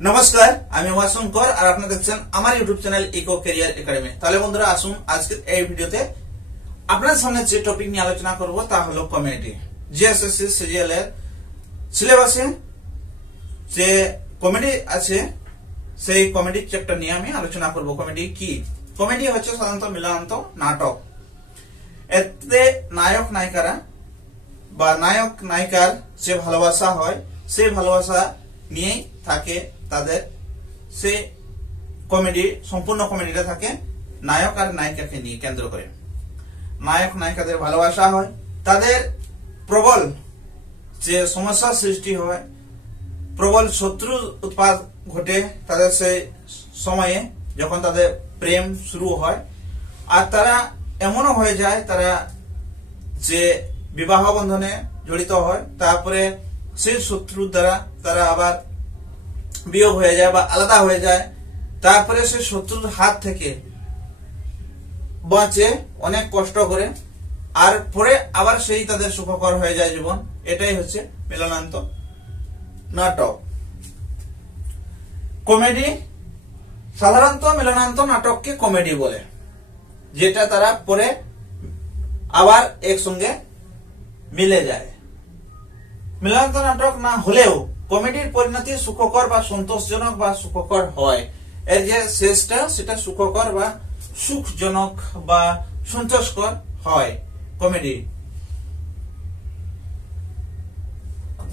নমস্কার, আমি উমাশঙ্কর আর আপনারা দেখছেন আমার YouTube channel eco career academy. তাহলে বন্ধুরা আসুন আজকের এই ভিডিওতে আপনাদের সামনে যে টপিক নিয়ে আলোচনা করব তা হলো কমিউনিটি। জিএসএসসি সিজিএল এর সিলেবাসে যে কমেডি আছে সেই কমেডি চ্যাপ্টার নিয়ে আমি আলোচনা করব। কমেডি কি? কমেডি হচ্ছে সাধারণত মিলনায়ন্ত নাটক। এতে নায়ক নায়িকারা বা নায়ক নায়িকার যে ভালোবাসা হয় সেই ভালোবাসা নিয়েই থাকে তাদের সে কমেডি। সম্পূর্ণ কমেডিটা থাকে নায়ক আর নায়িকাকে নিয়ে কেন্দ্র করে। নায়ক নায়িকাদের ভালোবাসা হয়, তাদের প্রবল যে সমস্যার সৃষ্টি হয়, প্রবল শত্রু উৎপাত ঘটে তাদের সেই সময়ে যখন তাদের প্রেম শুরু হয়। আর তারা এমনও হয়ে যায় তারা যে বিবাহ বন্ধনে জড়িত হয়, তারপরে সেই শত্রুর দ্বারা তারা আবার বিয়োগ হয়ে যায় বা আলাদা হয়ে যায়। তারপরে সেই শত্রুর হাত থেকে বাঁচে অনেক কষ্ট করে, আর পরে আবার সেই তাদের সুখকর হয়ে যায় জীবন। এটাই হচ্ছে মিলনায়ন্ত নাটক। কমেডি সাধারণত মিলনায়ন্ত নাটককে কমেডি বলে, যেটা তারা পরে আবার একসঙ্গে মিলে যায়। মিলনায়ন্ত নাটক না হলেও কমেডির পরিণতি সুখকর বা সন্তোষজনক বা সুখকর হয়। এর যে শেষটা সেটা সুখকর বা সুখজনক বা সন্তোষকর হয় কমেডি।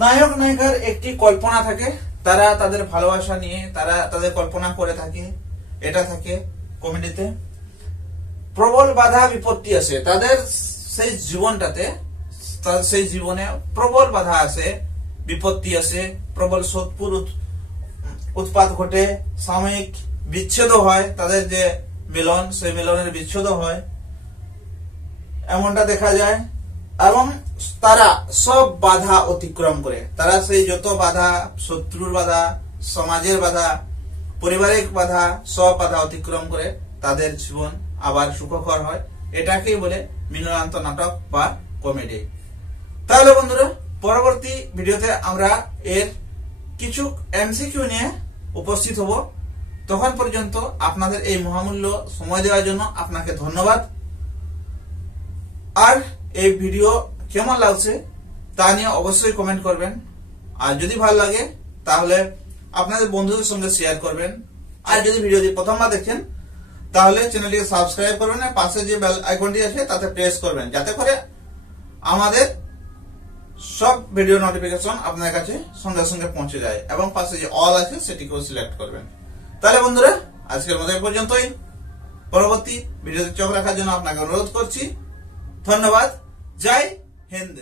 নায়ক নায়িকার একটি কল্পনা থাকে, তারা তাদের ভালোবাসা নিয়ে তারা তাদের কল্পনা করে থাকে। এটা থাকে কমেডিতে। প্রবল বাধা বিপত্তি আসে তাদের সেই জীবনটাতে, সেই জীবনে প্রবল বাধা আসে, বিপত্তি আসে, প্রবল শত্রুর উৎপাত ঘটে, সাময়িক বিচ্ছেদ হয়, তাদের যে মিলন সেই মিলনের বিচ্ছেদ হয়, এমনটা দেখা যায়। এবং তারা সব বাধা অতিক্রম করে, তারা সেই যত বাধা, শত্রুর বাধা, সমাজের বাধা, পারিবারিক বাধা, সব বাধা অতিক্রম করে তাদের জীবন আবার সুখকর হয়। এটাকেই বলে মিলনায়ন্ত নাটক বা কমেডি। তাহলে বন্ধুরা পরবর্তী ভিডিওতে আমরা এর কিছু এমসিকিউ নিয়ে উপস্থিত হব। তখন পর্যন্ত আপনাদের এই মহামূল্য সময় দেওয়ার জন্য আপনাকে ধন্যবাদ। আর এই ভিডিও কেমন লাগছে তা নিয়ে অবশ্যই কমেন্ট করবেন। আর যদি ভালো লাগে তাহলে আপনাদের বন্ধুদের সঙ্গে শেয়ার করবেন। আর যদি ভিডিওটি প্রথমবার দেখেন তাহলে চ্যানেলটিকে সাবস্ক্রাইব করবেন, পাশে যে বেল আইকনটি আছে তাতে প্রেস করবেন, যাতে করে আমাদের সব ভিডিও নোটিফিকেশন আপনার কাছে সঙ্গে সঙ্গে পৌঁছে যায়। এবং পাশে যে অল আছে সেটিকেও সিলেক্ট করবেন। তাহলে বন্ধুরা আজকের মতো এই পর্যন্তই। পরবর্তী ভিডিওতে চোখ রাখার জন্য আপনাকে অনুরোধ করছি। ধন্যবাদ। জয় হিন্দ।